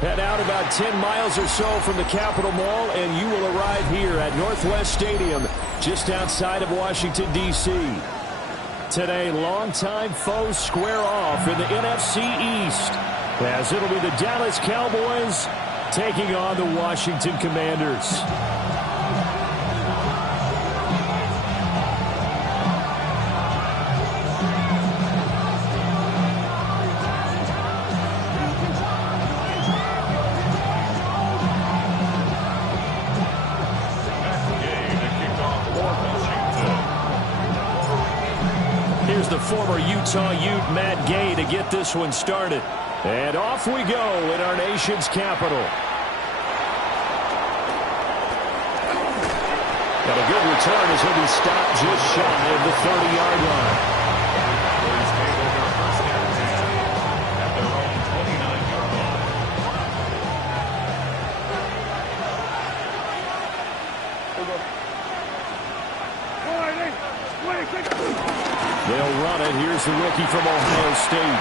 Head out about 10 miles or so from the Capitol Mall, and you will arrive here at Northwest Stadium, just outside of Washington, D.C. Today, longtime foes square off in the NFC East, as it'll be the Dallas Cowboys taking on the Washington Commanders. Here's the former Utah Ute Matt Gay to get this one started. And off we go in our nation's capital. Got a good return as he'll be stopped just shy of the 30-yard line. They'll run it. Here's the rookie from Ohio State.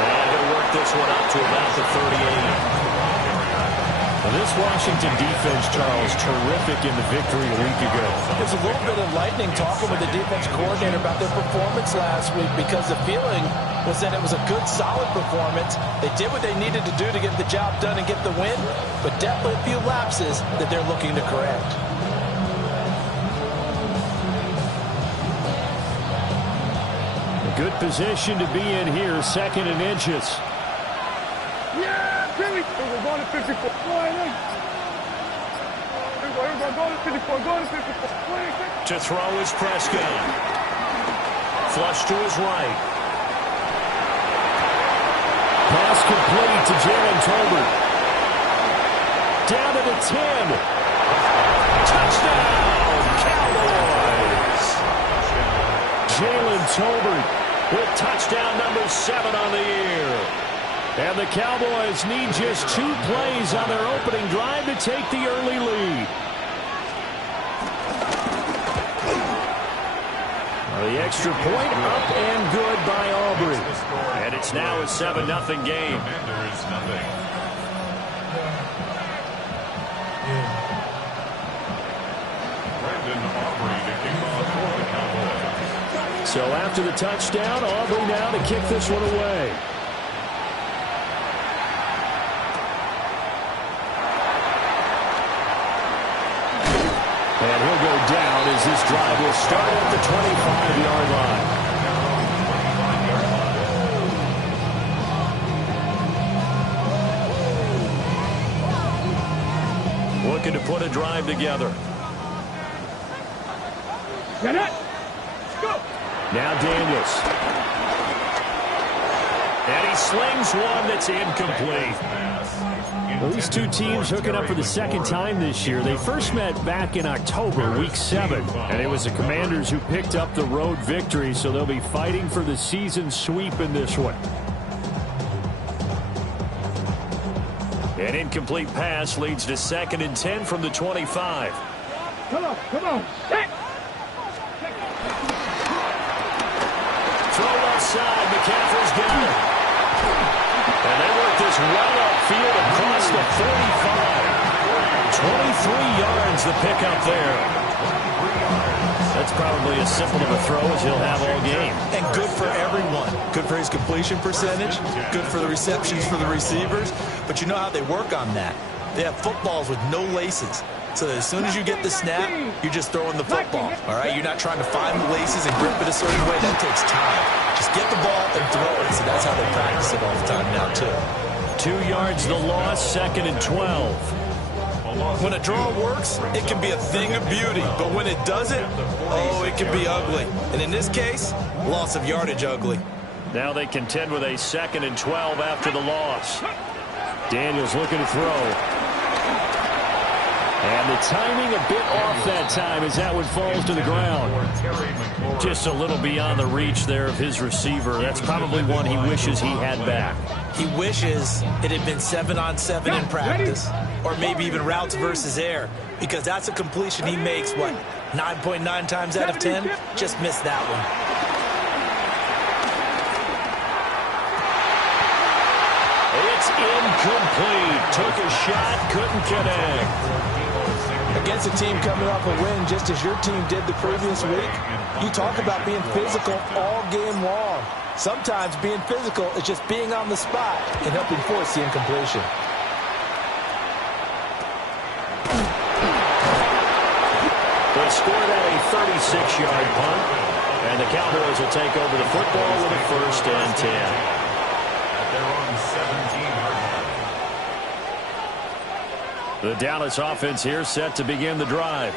And he'll work this one out to about the 38. This Washington defense, Charles, terrific in the victory a week ago. There's a little bit of lightning talking with the defense coordinator about their performance last week because the feeling was that it was a good, solid performance. They did what they needed to do to get the job done and get the win, but definitely a few lapses that they're looking to correct. Good position to be in here, second and inches. Yeah, Billy. We're going to 54. Going to 54. To throw is Prescott. Flush to his right. Pass complete to Jalen Tolbert. Down to the 10. Touchdown, Cowboys. Jalen Tolbert with touchdown number 7 on the year. And the Cowboys need just 2 plays on their opening drive to take the early lead. The extra point up and good by Aubrey. And it's now a 7-0 game. So after the touchdown, Aubrey now to kick this one away. And he'll go down as this drive will start at the 25-yard line. Looking to put a drive together. Get it. Go. Now Daniels. And he slings one that's incomplete. Well, these two teams hooking up for the second time this year. They first met back in October, week 7. And it was the Commanders who picked up the road victory, so they'll be fighting for the season sweep in this one. An incomplete pass leads to 2nd and 10 from the 25. Come on, come on. Set. Throw left side. McCaffrey's got it. And they work this right upfield across the 45. 23 yards the pickup there. That's probably as simple of a throw as he'll have all game. And good for everyone. Good for his completion percentage. Good for the receptions for the receivers. But you know how they work on that. They have footballs with no laces. So that as soon as you get the snap, you're just throwing the football. All right? You're not trying to find the laces and grip it a certain way. That takes time. Just get the ball and throw it. So that's how they practice it all the time now, too. 2 yards the loss, 2nd and 12. When a draw works, it can be a thing of beauty. But when it doesn't, oh, it can be ugly. And in this case, loss of yardage ugly. Now they contend with a 2nd and 12 after the loss. Daniels looking to throw. And the timing a bit off that time as that one falls to the ground. Just a little beyond the reach there of his receiver. That's probably one he wishes he had back. He wishes it had been 7-on-7 in practice, or maybe even routes versus air, because that's a completion he makes, what, 9.9 times out of 10? Just missed that one. It's incomplete. Took a shot, couldn't connect. Against a team coming off a win, just as your team did the previous week, you talk about being physical all game long. Sometimes being physical is just being on the spot and helping force the incompletion. They scored at a 36-yard punt, and the Cowboys will take over the football with a 1st and 10. The Dallas offense here set to begin the drive.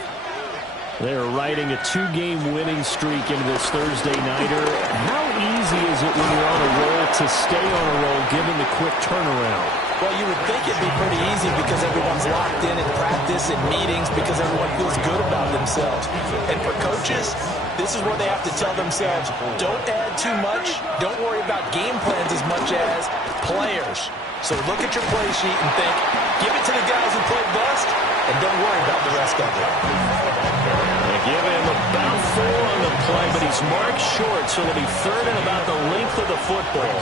They're riding a 2-game winning streak into this Thursday nighter. How easy is it when you're on a roll to stay on a roll given the quick turnaround? Well, you would think it'd be pretty easy because everyone's locked in practice and meetings because everyone feels good about themselves. And for coaches, this is where they have to tell themselves, don't add too much, don't worry about game plans as much as players. So look at your play sheet and think, give it to the guys who played best, and don't worry about the rest of it. They give him about 4 on the play, but he's marked short, so it'll be 3rd and about the length of the football.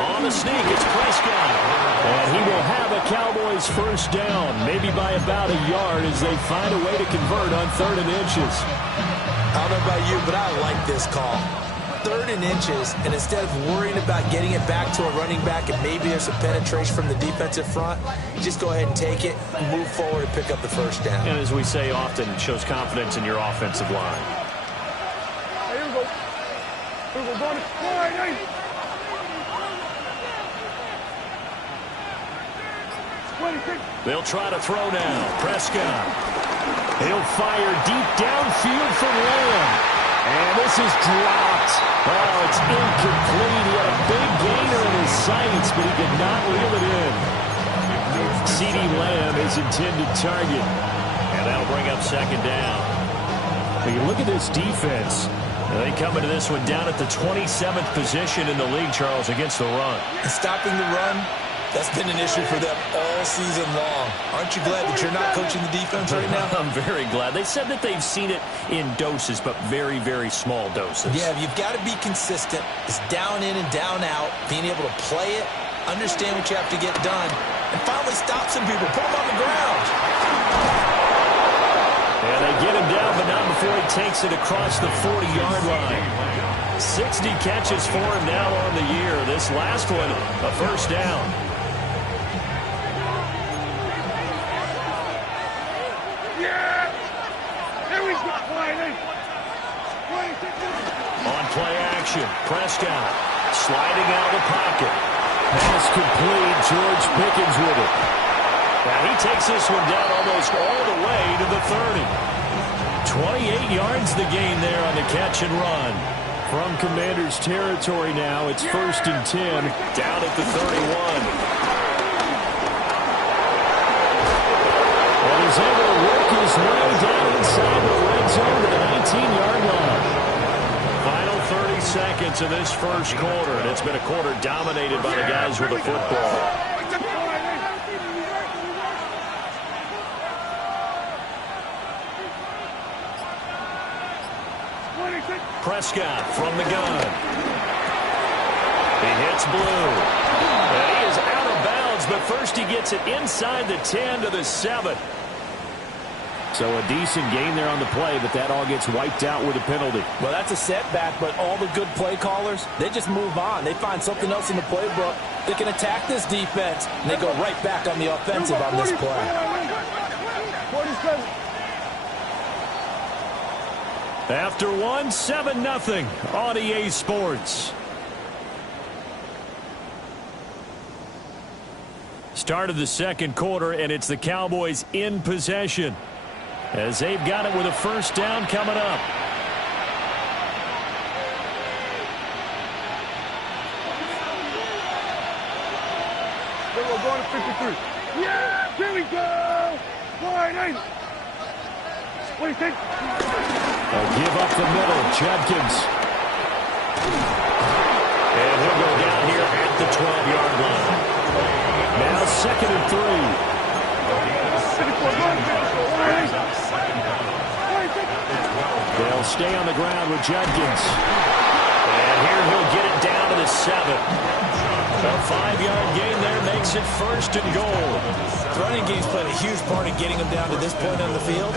On the sneak, it's Prescott. And he will have a Cowboys 1st down, maybe by about a yard as they find a way to convert on 3rd and inches. I don't know about you, but I like this call. 3rd and inches, and instead of worrying about getting it back to a running back and maybe there's some penetration from the defensive front, just go ahead and take it, move forward, and pick up the 1st down. And as we say often, it shows confidence in your offensive line. Here we go. Here we go. Going to slide. 26. They'll try to throw now. Prescott. He'll fire deep downfield from Lamb. And this is dropped. Oh, it's incomplete. He had a big gainer in his sights, but he did not reel it in. CeeDee Lamb is intended target. And that'll bring up 2nd down. When you look at this defense, they come into this one down at the 27th position in the league, Charles, against the run. And stopping the run, that's been an issue for them all season long. Aren't you glad that you're not coaching the defense right now? I'm very glad. They said that they've seen it in doses, but very, very small doses. Yeah, you've got to be consistent. It's down in and down out, being able to play it, understand what you have to get done, and finally stop some people, put them on the ground. And they get him down, but not before he takes it across the 40-yard line. 60 catches for him now on the year. This last one, a 1st down. On play action, Prescott sliding out of the pocket. Pass complete, George Pickens with it. Now he takes this one down almost all the way to the 30. 28 yards the gain there on the catch and run. From Commanders territory now, it's 1st and 10, down at the 31. And he's able to work his way down inside the red zone to the 19-yard line. Final 30 seconds of this 1st quarter, and it's been a quarter dominated by the guys with the football. Prescott from the gun. He hits Blue. And he is out of bounds, but first he gets it inside the 10 to the 7. So a decent gain there on the play, but that all gets wiped out with a penalty. Well, that's a setback, but all the good play callers, they just move on. They find something else in the playbook. They can attack this defense, and they go right back on the offensive on this play. 47. After one, 7-0 on EA Sports. Start of the 2nd quarter, and it's the Cowboys in possession as they've got it with a 1st down coming up. We're going to 53. Yeah, here we go. Slide 8. 26. Give up the middle, Judkins. And he'll go down here at the 12-yard line. Now 2nd and 3. They'll stay on the ground with Judkins. And here he'll get it down to the 7. A 5-yard gain there makes it 1st and goal. The running game's played a huge part in getting them down to this point on the field.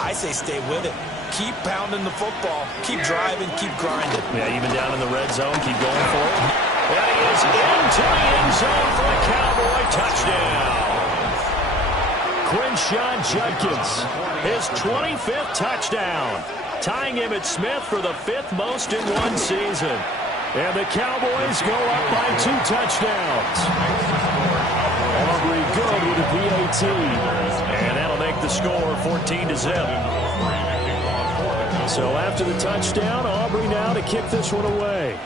I say stay with it. Keep pounding the football. Keep driving. Keep grinding. Yeah, even down in the red zone, keep going for it. And he is into the end zone for a Cowboy touchdown. Quinshawn Judkins, his 25th touchdown, tying him at Smith for the 5th most in one season. And the Cowboys go up by 2 touchdowns. Aubrey good with a PAT. And that'll make the score 14-0. So after the touchdown, Aubrey now to kick this one away.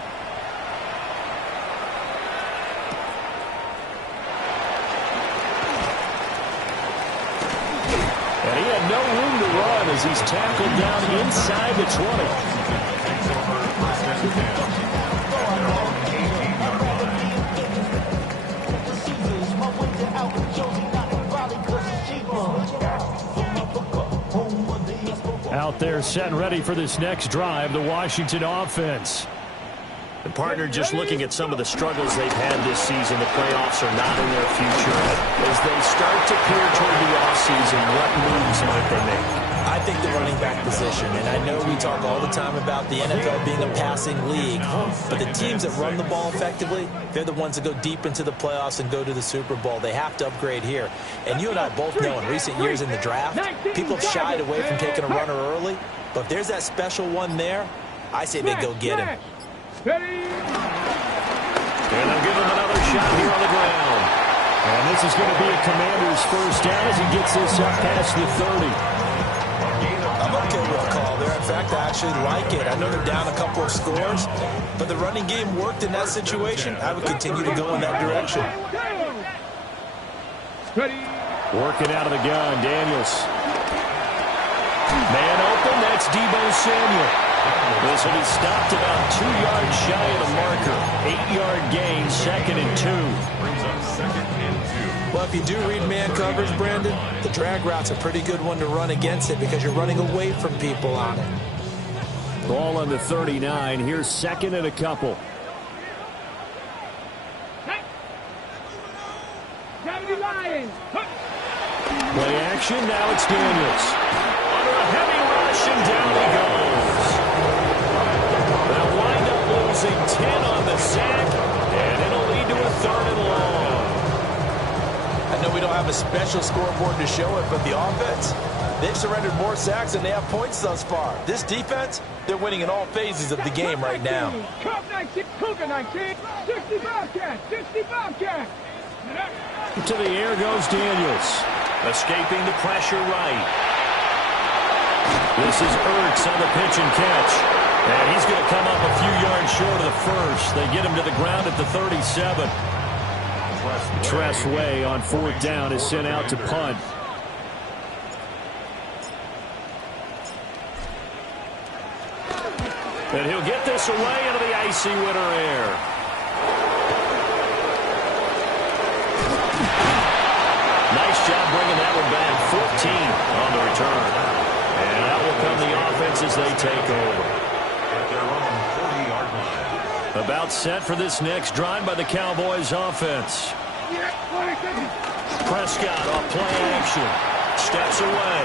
And he had no room to run as he's tackled down inside the 20. Out there set and ready for this next drive, the Washington offense. The partner just looking at some of the struggles they've had this season. The playoffs are not in their future. As they start to peer toward the offseason, what moves might they make? I think the running back position, and I know we talk all the time about the NFL being a passing league, but the teams that run the ball effectively, they're the ones that go deep into the playoffs and go to the Super Bowl. They have to upgrade here. And you and I both know in recent years in the draft, people have shied away from taking a runner early, but if there's that special one there, I say they go get him. And they'll give him another shot here on the ground. And this is going to be a Commander's first down as he gets this up past the 30. I'm okay with the call there. In fact, I actually like it. I know they're down a couple of scores, but the running game worked in that situation. I would continue to go in that direction. Working out of the gun, Daniels. Man open, that's Deebo Samuel. This will be stopped about 2 yards shy of the marker. 8-yard gain, 2nd and 2. Brings up 2nd and 2. Well, if you do read man coverage, Brandon, the drag route's a pretty good one to run against it because you're running away from people on it. Ball on the 39. Here's 2nd and a couple. Play action, now it's Daniels. Under a heavy rush, and down he goes. They'll wind up losing 10 on the sack, and it'll lead to a 3rd and long. I know we don't have a special scoreboard to show it, but the offense, they've surrendered more sacks than they have points thus far. This defense, they're winning in all phases of the game right now. Cougar 19, 60 Bobcat, 60 Bobcat. To the air goes Daniels. Escaping the pressure right. This is Ertz on the pitch and catch. And he's going to come up a few yards short of the first. They get him to the ground at the 37. Tress Way on 4th down is sent out to punt. And he'll get this away into the icy winter air. Nice job bringing that one back. 14 on the return. And that will come the offense as they take over. At their own 40-yard line. About set for this next drive by the Cowboys offense. Prescott off play action. Steps away.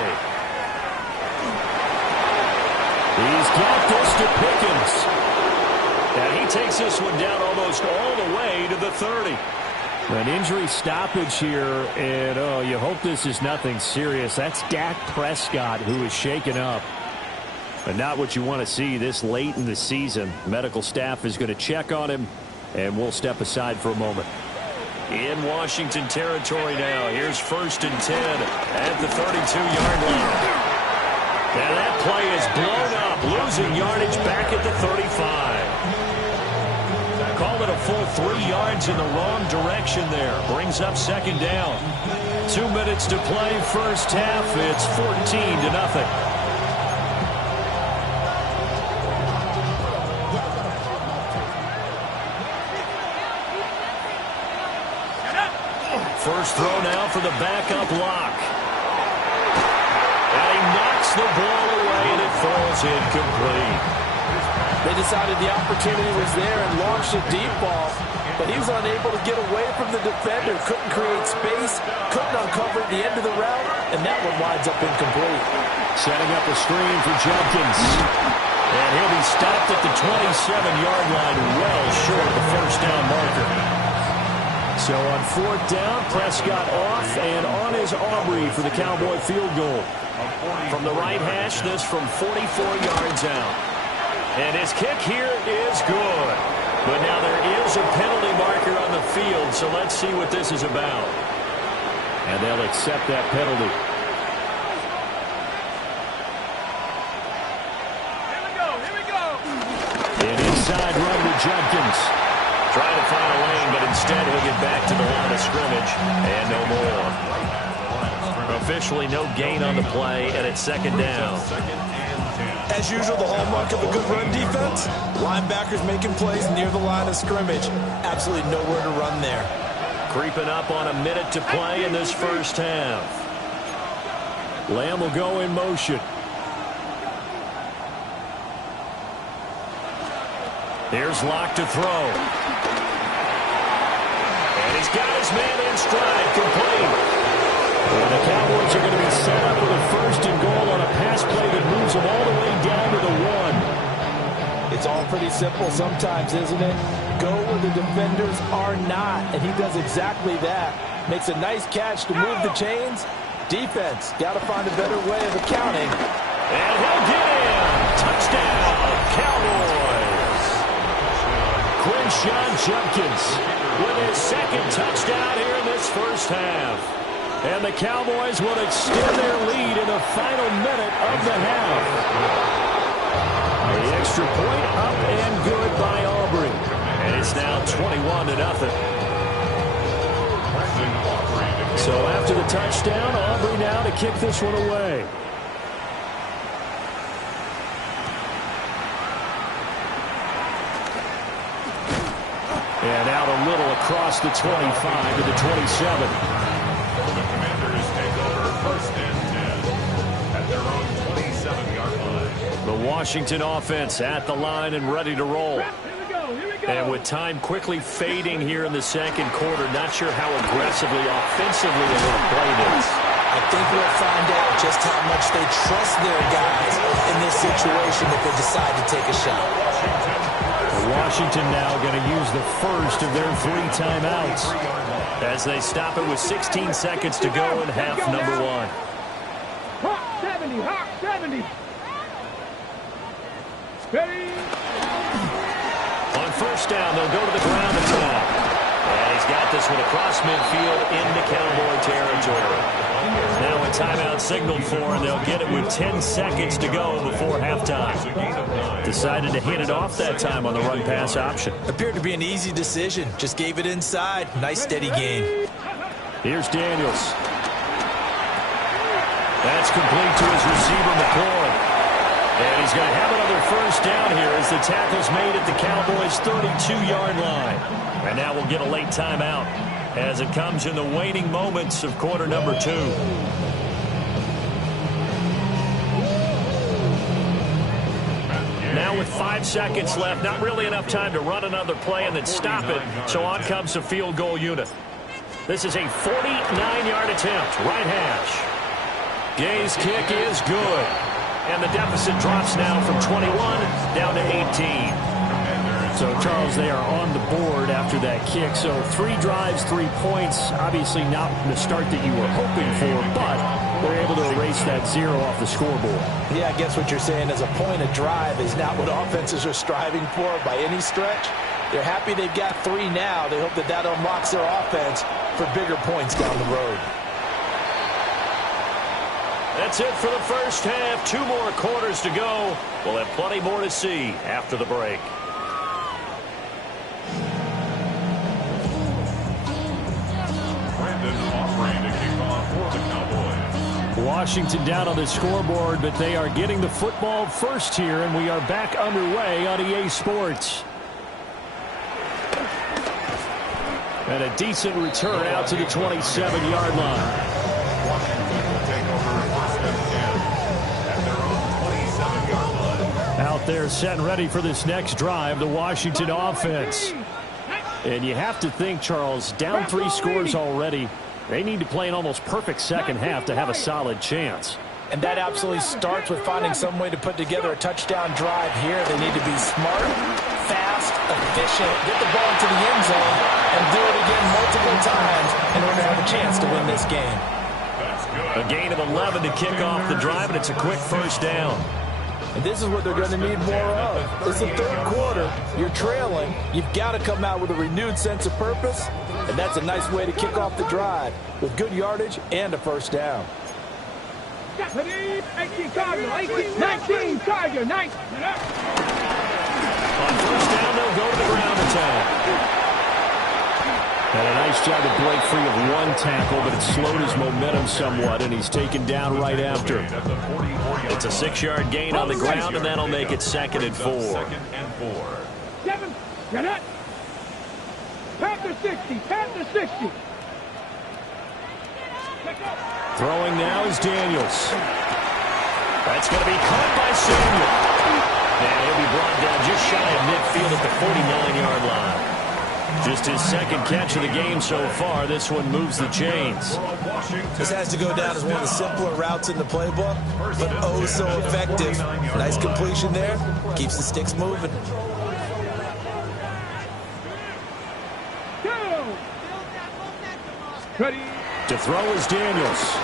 He's got this to Pickens. And he takes this one down almost all the way to the 30. An injury stoppage here, and oh, you hope this is nothing serious. That's Dak Prescott, who is shaken up. But not what you want to see this late in the season. Medical staff is going to check on him, and we'll step aside for a moment. In Washington territory now. Here's 1st and 10 at the 32-yard line. And that play is blown up, losing yardage back at the 35. Call it a full 3 yards in the wrong direction there. Brings up 2nd down. 2 minutes to play first half. It's 14-0. First throw now for the backup lock. And he knocks the ball away, and it falls incomplete. They decided the opportunity was there and launched a deep ball. but he was unable to get away from the defender. Couldn't create space, couldn't uncover the end of the route, and that one winds up incomplete. Setting up a screen for Judkins. And he'll be stopped at the 27-yard line, well short of the first down marker. So on fourth down, Prescott off, and on is Aubrey for the Cowboy field goal. From the right hash, this from 44 yards out. And his kick here is good. But now there is a penalty marker on the field, so let's see what this is about. And they'll accept that penalty. An inside run to Judkins. Trying to find a lane, but instead he'll get back to the line of scrimmage. And no more. Officially no gain on the play, and it's second down. As usual, the hallmark of a good run defense, linebackers making plays near the line of scrimmage. Absolutely nowhere to run there. Creeping up on a minute to play in this first half. Lamb will go in motion. Here's Locke to throw. And he's got his man in stride, complete. And the Cowboys are going to be set up with a first and goal on a pass play that moves them all the way down to the 1. It's all pretty simple sometimes, isn't it? Go where the defenders are not, and he does exactly that. Makes a nice catch to move the chains. Defense, got to find a better way of accounting. And he'll get in. Touchdown, Cowboys. Quinshon Judkins with his second touchdown here in this first half. And the Cowboys will extend their lead in the final minute of the half. The extra point up and good by Aubrey. And it's now 21-0. So after the touchdown, Aubrey now to kick this one away. And out a little across the 25 to the 27. The Commanders take over first and 10 at their own 27-yard line. The Washington offense at the line and ready to roll. And with time quickly fading here in the second quarter, not sure how aggressively, offensively they want to play this. I think we'll find out just how much they trust their guys in this situation if they decide to take a shot. Washington now going to use the first of their 3 timeouts as they stop it with 16 seconds to go in half number 1. Hot 70, hot 70. Steady. On first down, they'll go to the ground attack. And he's got this one across midfield into Cowboy territory. Now a timeout signaled for, and they'll get it with 10 seconds to go before halftime. Decided to hit it off that time on the run-pass option. Appeared to be an easy decision. Just gave it inside. Nice steady gain. Here's Daniels. That's complete to his receiver, McCoy. And he's going to have another first down here as the tackle's made at the Cowboys' 32-yard line. And now we'll get a late timeout as it comes in the waning moments of quarter number 2. Now with 5 seconds left, not really enough time to run another play and then stop it. So on comes the field goal unit. This is a 49-yard attempt, right hash. Gay's kick is good. And the deficit drops now from 21 down to 18. So, Charles, they are on the board after that kick. So 3 drives, 3 points. Obviously not the start that you were hoping for, but they're able to erase that 0 off the scoreboard. Yeah, I guess what you're saying is a point of drive is not what offenses are striving for by any stretch. They're happy they've got 3 now. They hope that that unlocks their offense for bigger points down the road. That's it for the first half. 2 more quarters to go. We'll have plenty more to see after the break. Washington down on the scoreboard, but they are getting the football first here, and we are back underway on EA Sports. And a decent return out to the 27-yard line. Out there set and ready for this next drive, the Washington offense. And you have to think, Charles, down 3 scores already. They need to play an almost perfect second half to have a solid chance. And that absolutely starts with finding some way to put together a touchdown drive here. They need to be smart, fast, efficient, get the ball into the end zone, and do it again multiple times in order to have a chance to win this game. A gain of 11 to kick off the drive, and it's a quick first down. And this is what they're going to need more of. It's the third quarter. You're trailing. You've got to come out with a renewed sense of purpose, and that's a nice way to kick off the drive with good yardage and a first down. 18 Tiger, 19 Tiger, 19. On first down, they'll go to the ground attack. And a nice job to break free of 1 tackle, but it slowed his momentum somewhat, and he's taken down right after. It's a 6-yard gain on the ground, and that'll make it 2nd and 4. 7, get it. Panther 60, Panther 60. Throwing now is Daniels. That's going to be caught by Samuel. And he'll be brought down just shy of midfield at the 49-yard line. Just his 2nd catch of the game so far. This one moves the chains. This has to go down as one of the simpler routes in the playbook, but oh so effective. Nice completion there. Keeps the sticks moving. Ready. To throw is Daniels.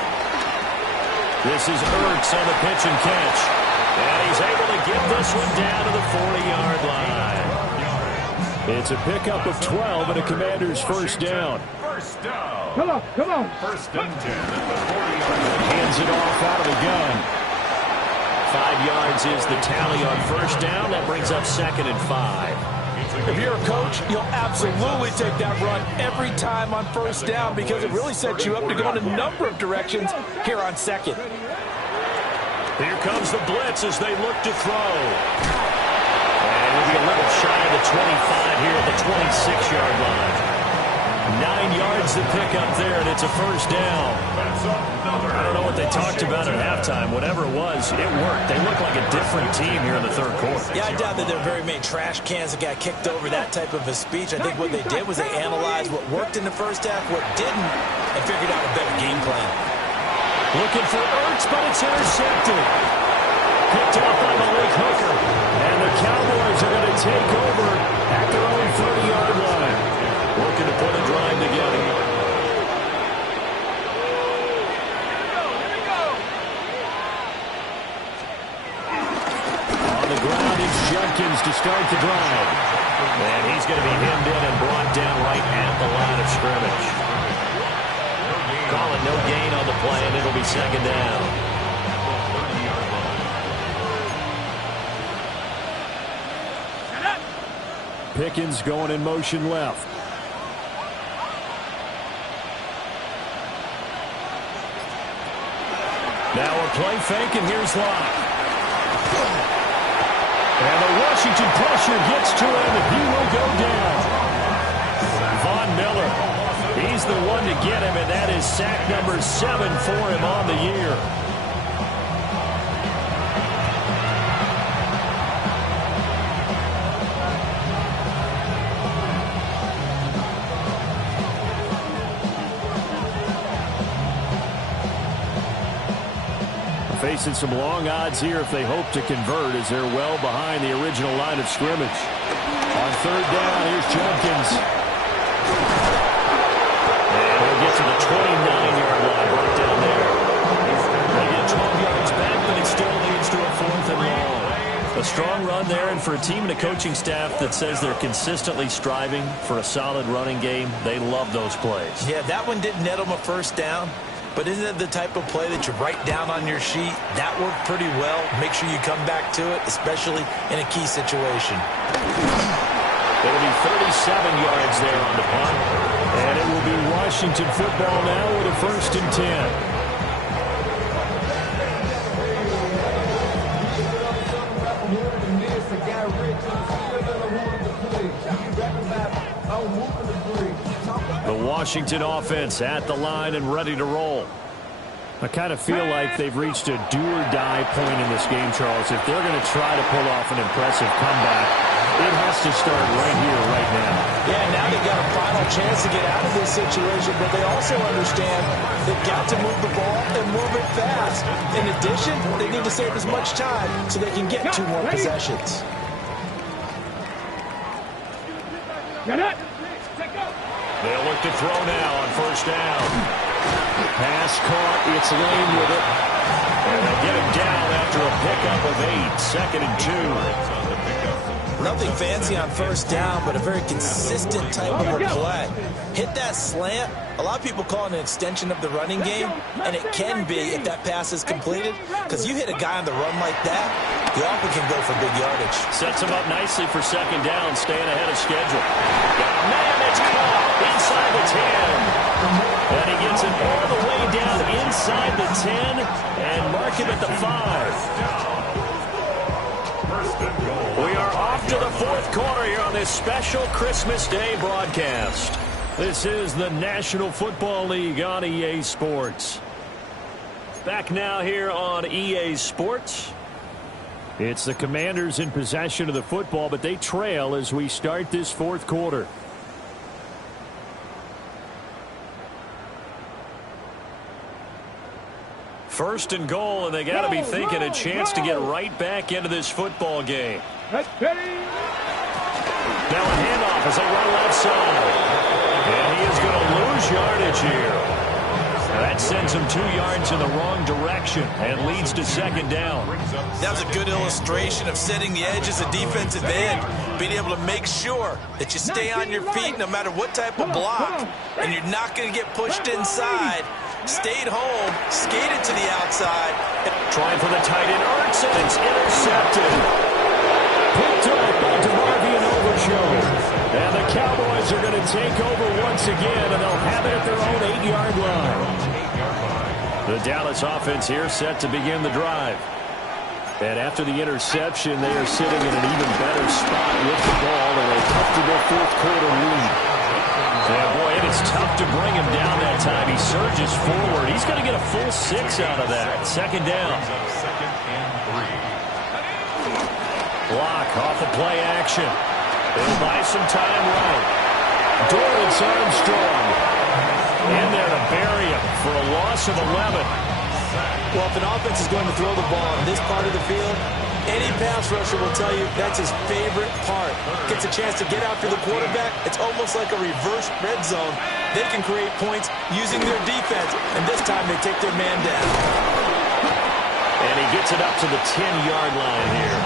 This is Ertz on the pitch and catch. And he's able to get this one down to the 40-yard line. It's a pickup of 12 and a Commander's first down. Come on, come on. First and 10 at the 40-yard line. Hands it off out of the gun. 5 yards is the tally on first down. That brings up 2nd and 5. If you're a coach, you'll absolutely take that run every time on first down because it really sets you up to go in a number of directions here on 2nd. Here comes the blitz as they look to throw. And it'll be a little shy of the 25 here at the 26-yard line. 9 yards to pick up there, and it's a first down. I don't know what they talked about at halftime. Whatever it was, it worked. They look like a different team here in the third quarter. Yeah, I doubt that there are very many trash cans that got kicked over, that type of a speech. I think what they did was they analyzed what worked in the first half, what didn't, and figured out a better game plan. Looking for Ertz, but it's intercepted. Picked off by Malik Hooker. And the Cowboys are going to take over at their own 30-yard line. Working to put a drive together. On the ground is Jenkins to start the drive. And he's going to be hemmed in and brought down right at the line of scrimmage. Calling no gain on the play, and it'll be 2nd down. Pickens going in motion left. Now a play fake, and here's Locke. And the Washington pressure gets to him, and he will go down. Von Miller, he's the one to get him, and that is sack number 7 for him on the year. Facing some long odds here if they hope to convert, as they're well behind the original line of scrimmage. On third down, here's Jenkins. And he'll get to the 29-yard line right down there. They get 12 yards back, but it still leads to a 4th and long. A strong run there, and for a team and a coaching staff that says they're consistently striving for a solid running game, they love those plays. Yeah, that one didn't net them a first down. But isn't it the type of play that you write down on your sheet? That worked pretty well. Make sure you come back to it, especially in a key situation. It'll be 37 yards there on the punt. And it will be Washington football now with a 1st and 10. The Washington offense at the line and ready to roll. I kind of feel like they've reached a do-or-die point in this game, Charles. If they're going to try to pull off an impressive comeback, It has to start right here, right now. Yeah, now they've got a final chance to get out of this situation, but they also understand they've got to move the ball and move it fast. In addition, they need to save as much time so they can get 2 more possessions. They'll look to throw now on first down. Pass caught. It's Lane with it. And they'll get him down after a pickup of 8. 2nd and 2. Nothing fancy on first down, but a very consistent type of a play. Hit that slant. A lot of people call it an extension of the running game, and it can be if that pass is completed, because you hit a guy on the run like that, you often can go for big yardage. Sets him up nicely for 2nd down, staying ahead of schedule. Man, it's caught inside the 10. And he gets it all the way down inside the 10 and mark him at the 5. We are off to the 4th quarter here on this special Christmas Day broadcast. This is the National Football League on EA Sports. Back now here on EA Sports. It's the Commanders in possession of the football, but they trail as we start this 4th quarter. First and goal, and they got to be thinking a chance to get right back into this football game. Now a handoff as they run left side. And he is going to lose yardage here. That sends him 2 yards in the wrong direction and leads to 2nd down. That was a good illustration of setting the edge as a defensive end, being able to make sure that you stay on your feet no matter what type of block, and you're not going to get pushed inside. Stayed home, skated to the outside. Trying for the tight end, Ertz, and it's intercepted. Picked up by DeMarvion Overshow. And the Cowboys are going to take over once again, and they'll have it at their own 8-yard line. The Dallas offense here set to begin the drive. And after the interception, they are sitting in an even better spot with the ball in a comfortable 4th quarter lead. Yeah, boy, it is tough to bring him down that time. He surges forward. He's going to get a full 6 out of that. 2nd down. Block off the play action. They'll buy some time right. Dorrance Armstrong in there to bury him for a loss of 11. Well, if an offense is going to throw the ball in this part of the field, any pass rusher will tell you that's his favorite part. Gets a chance to get after the quarterback. It's almost like a reverse red zone. They can create points using their defense, and this time they take their man down. And he gets it up to the 10-yard line here.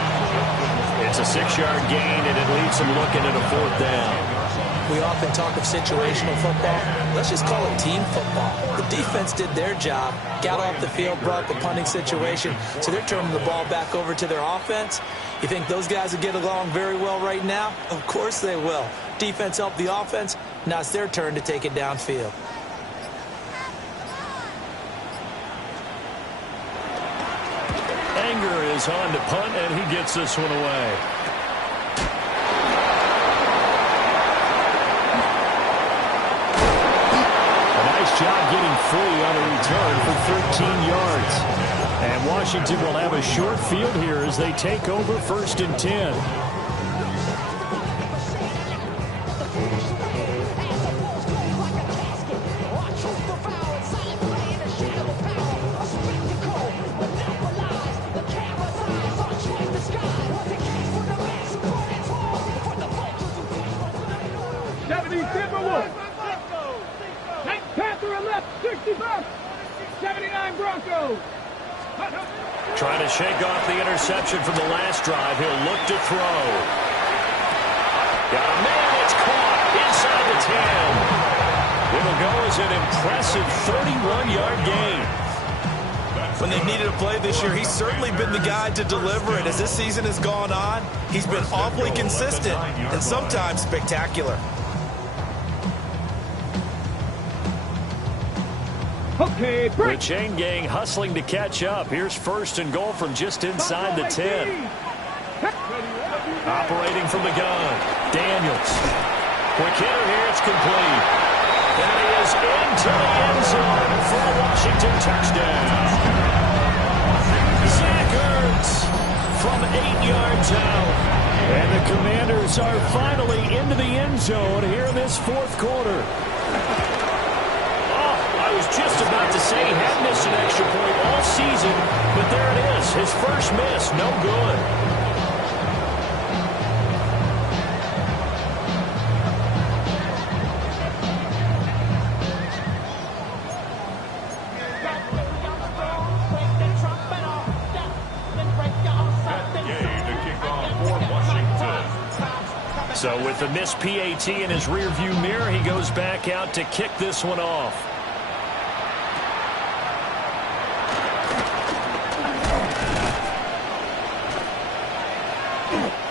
It's a 6-yard gain, and it leaves him looking at a 4th down. We often talk of situational football. Let's just call it team football. The defense did their job, got off the field, brought the punting situation, so they're turning the ball back over to their offense. You think those guys will get along very well right now? Of course they will. Defense helped the offense. Now it's their turn to take it downfield. Anger is on to punt, and he gets this one away. A nice job getting free on a return for 13 yards. And Washington will have a short field here as they take over 1st and 10. Trying to shake off the interception from the last drive. He'll look to throw. Got a man. It's caught inside the 10. It'll go as an impressive 31-yard gain. When they've needed a play this year, he's certainly been the guy to deliver it. As this season has gone on, he's been awfully consistent and sometimes spectacular. Okay, the chain gang hustling to catch up. Here's 1st and goal from just inside the 10. Operating from the gun, Daniels. Quick hitter here, it's complete. And he is into the end zone for a Washington touchdown. Zach Ertz from 8 yards out. And the Commanders are finally into the end zone here in this fourth quarter. Oh, I was just about to say he had missed an extra point all season, but there it is. His first miss, no good. So with the missed PAT in his rearview mirror, he goes back out to kick this one off.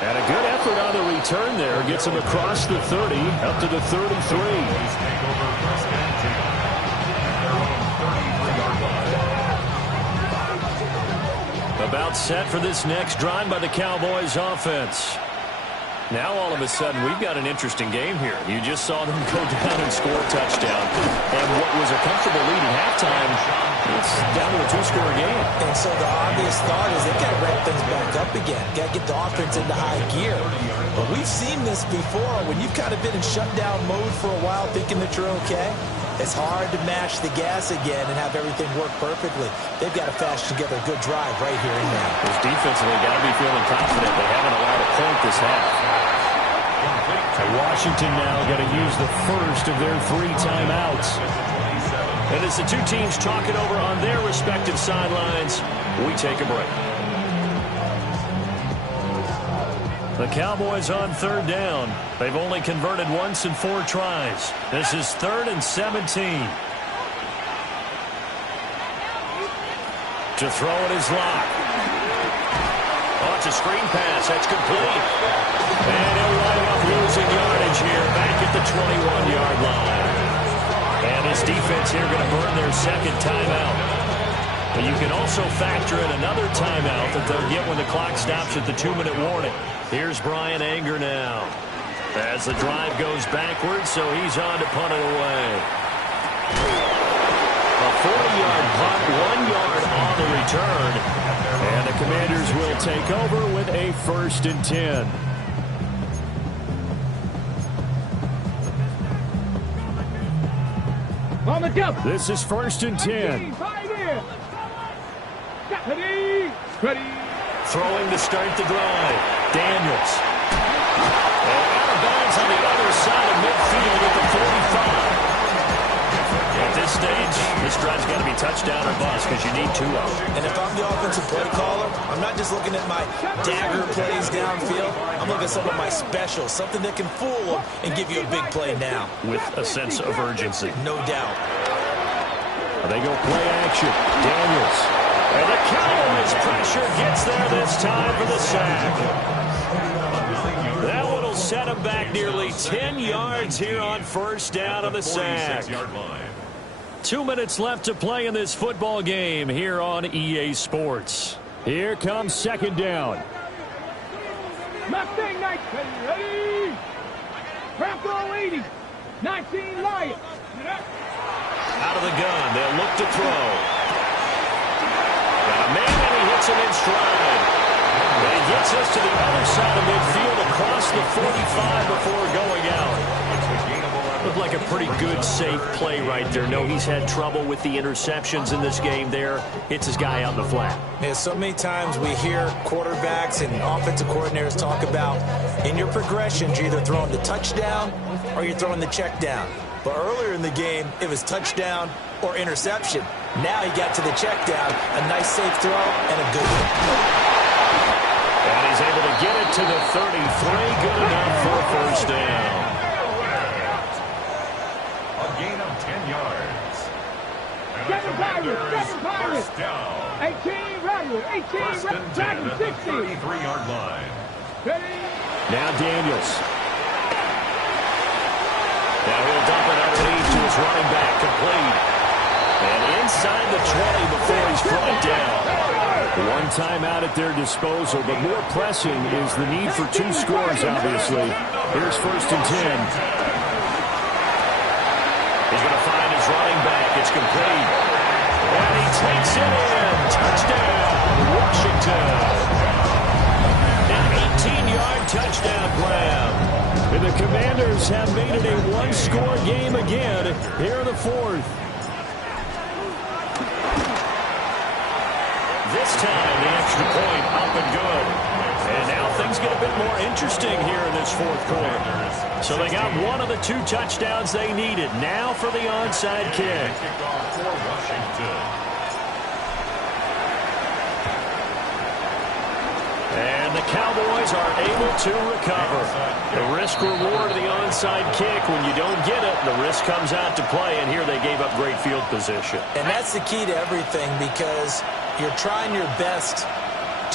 And a good effort on the return there. Gets him across the 30, up to the 33. About set for this next drive by the Cowboys offense. Now, all of a sudden, we've got an interesting game here. You just saw them go down and score a touchdown. And what was a comfortable lead at halftime, it's down to a two-score game. And so the obvious thought is they've got to ramp things back up again. Got to get the offense into high gear. But we've seen this before. When you've kind of been in shutdown mode for a while thinking that you're okay, it's hard to mash the gas again and have everything work perfectly. They've got to fashion together a good drive right here and now. Because defensively, got to be feeling confident. They haven't allowed a point this half. Washington now got to use the first of their 3 timeouts. And as the two teams talk it over on their respective sidelines, we take a break. The Cowboys on third down. They've only converted once in 4 tries. This is 3rd and 17. To throw it is Locke. Oh, it's a screen pass. That's complete. And he'll wind up losing yardage here back at the 21-yard line. And his defense here going to burn their second timeout. But you can also factor in another timeout that they'll get when the clock stops at the 2-minute warning. Here's Brian Anger now. As the drive goes backwards, so he's on to punt it away. A 40-yard punt, 1 yard on the return. And the Commanders will take over with a 1st and 10. On the jump. This is 1st and 10. Ready. Throwing to start the drive. Daniels. And out of bounds on the other side of midfield at the 45. At this stage, this drive's got to be touchdown or bust because you need 2 of them. And if I'm the offensive play caller, I'm not just looking at my dagger plays downfield. I'm looking at some of my specials, something that can fool them and give you a big play now. With a sense of urgency. No doubt. They go play action. Daniels. And the Cowboys pressure gets there this time for the sack. That one will set him back nearly 10 yards here on 1st down on the sack. 2 minutes left to play in this football game here on EA Sports. Here comes 2nd down. Mustang 19, ready. Bronco 80, 19 Lions. Out of the gun, they'll look to throw. Got a man and he hits him in stride. And he gets us to the other side of midfield across the 45 before going out. Looked like a pretty good, safe play right there. No, he's had trouble with the interceptions in this game there. Hits his guy out in the flat. Yeah, so many times we hear quarterbacks and offensive coordinators talk about in your progressions, you're either throwing the touchdown or you're throwing the check down. But earlier in the game, it was touchdown or interception. Now he got to the check down, a nice safe throw, and a good one. And he's able to get it to the 33. Good enough for a 1st down. A gain of 10 yards. And a 7 Pirates, 7 Pirates. 1st down. 18 Rebels, 18 1st and 10 Rebels, at the 60. 33-yard line. Ready. Now Daniels. Now he'll dump it underneath to his running back, complete. And inside the 20 before he's brought down. 1 timeout at their disposal, but more pressing is the need for 2 scores, obviously. Here's 1st and 10. He's going to find his running back. It's complete. And he takes it in. Touchdown, Washington. An 18-yard touchdown grab. And the Commanders have made it a one-score game again here in the fourth. This time, the extra point up and good. And now things get a bit more interesting here in this fourth quarter. So they got one of the 2 touchdowns they needed. Now for the onside kick. Kickoff for Washington. And the Cowboys are able to recover. The risk-reward of the onside kick, when you don't get it, the risk comes out to play, and here they gave up great field position. And that's the key to everything, because you're trying your best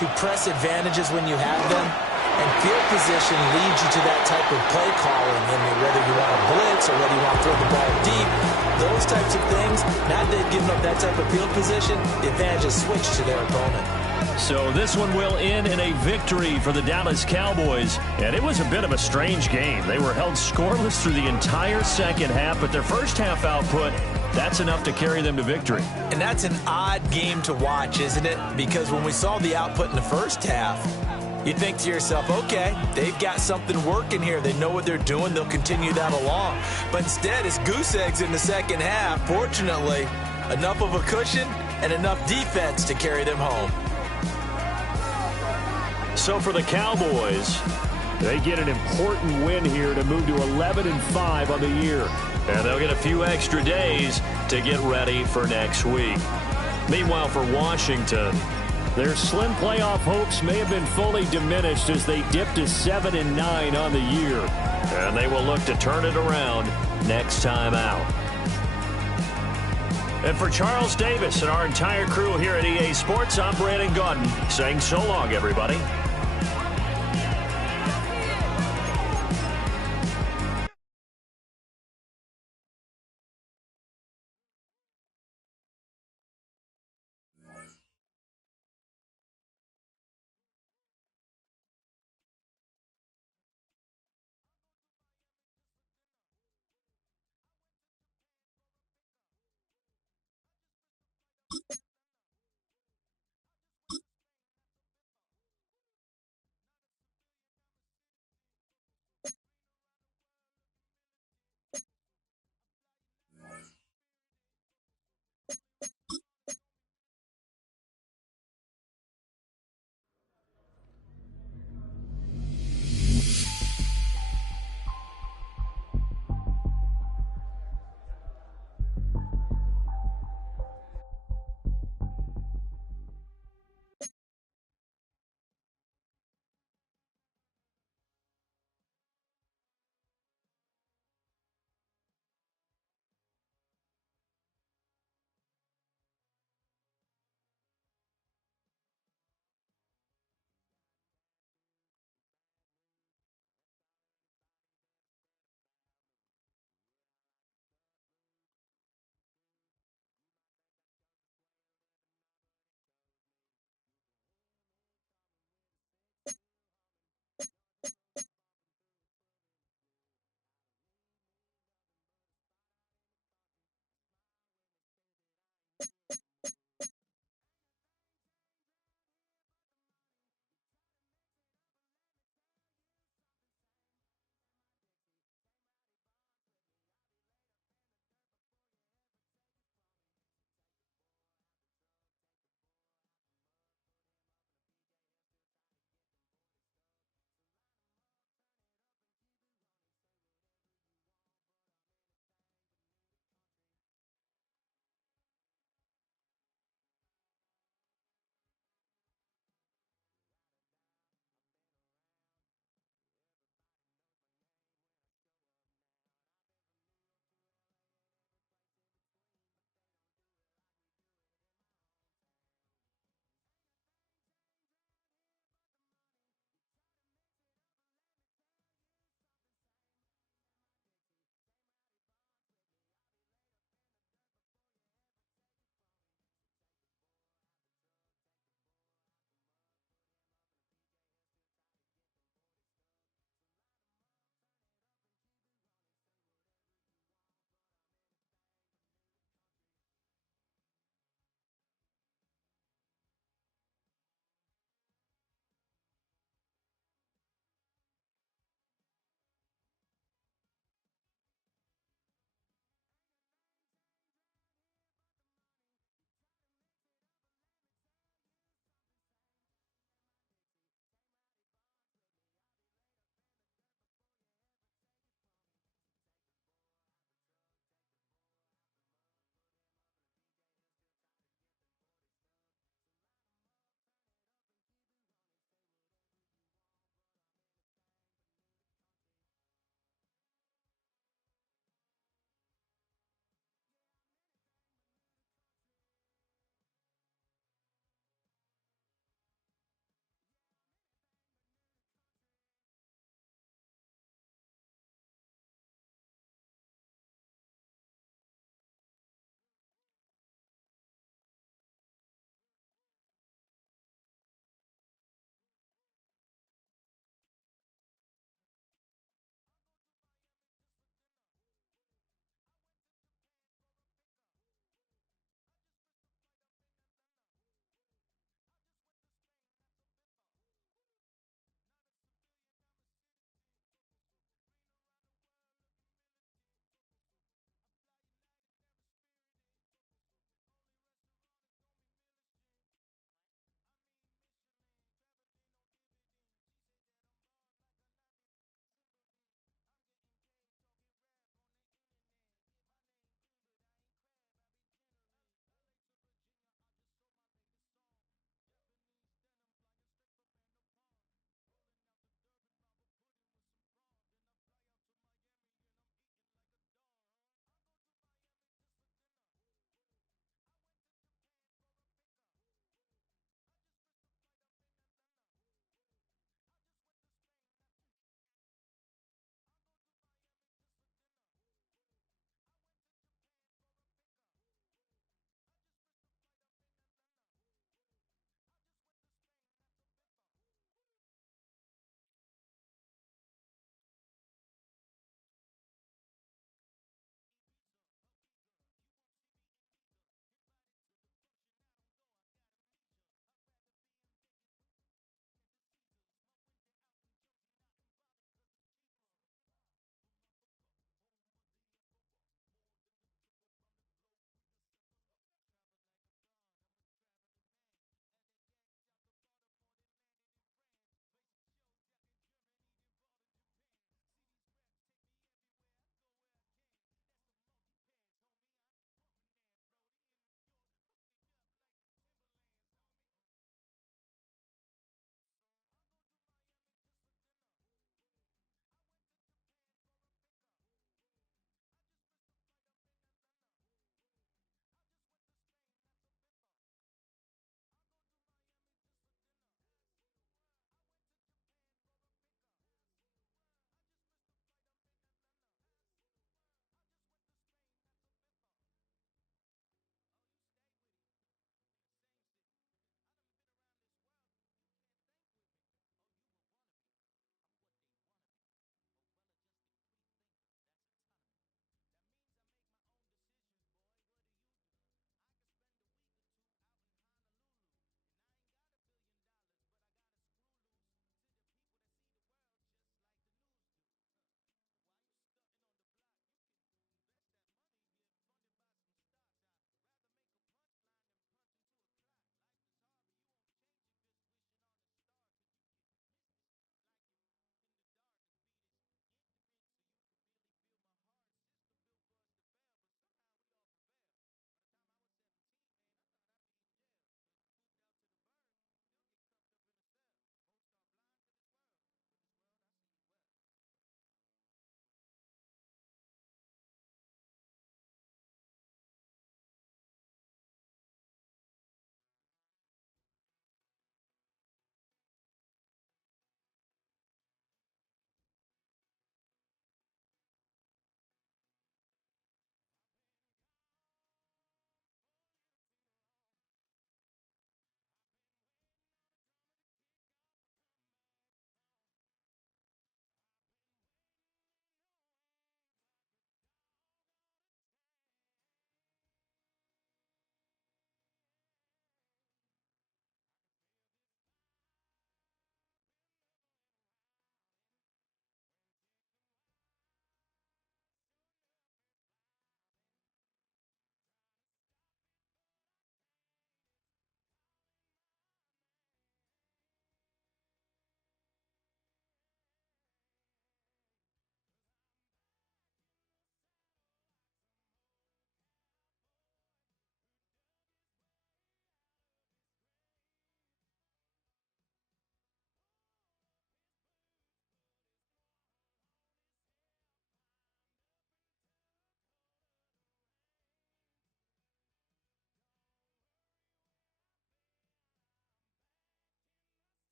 to press advantages when you have them, and field position leads you to that type of play calling. I mean, whether you want to blitz or whether you want to throw the ball deep, those types of things, now that they've given up that type of field position, the advantage is switched to their opponent. So this one will end in a victory for the Dallas Cowboys. And it was a bit of a strange game. They were held scoreless through the entire second half, but their first half output, that's enough to carry them to victory. And that's an odd game to watch, isn't it? Because when we saw the output in the first half, you think to yourself, okay, they've got something working here. They know what they're doing. They'll continue that along. But instead, it's goose eggs in the second half. Fortunately, enough of a cushion and enough defense to carry them home. So for the Cowboys, They get an important win here to move to 11-5 on the year. and they'll get a few extra days to get ready for next week. Meanwhile, for Washington, their slim playoff hopes may have been fully diminished as they dipped to 7-9 on the year. and they will look to turn it around next time out. And for Charles Davis and our entire crew here at EA Sports, I'm Brandon Gaudin saying so long, everybody.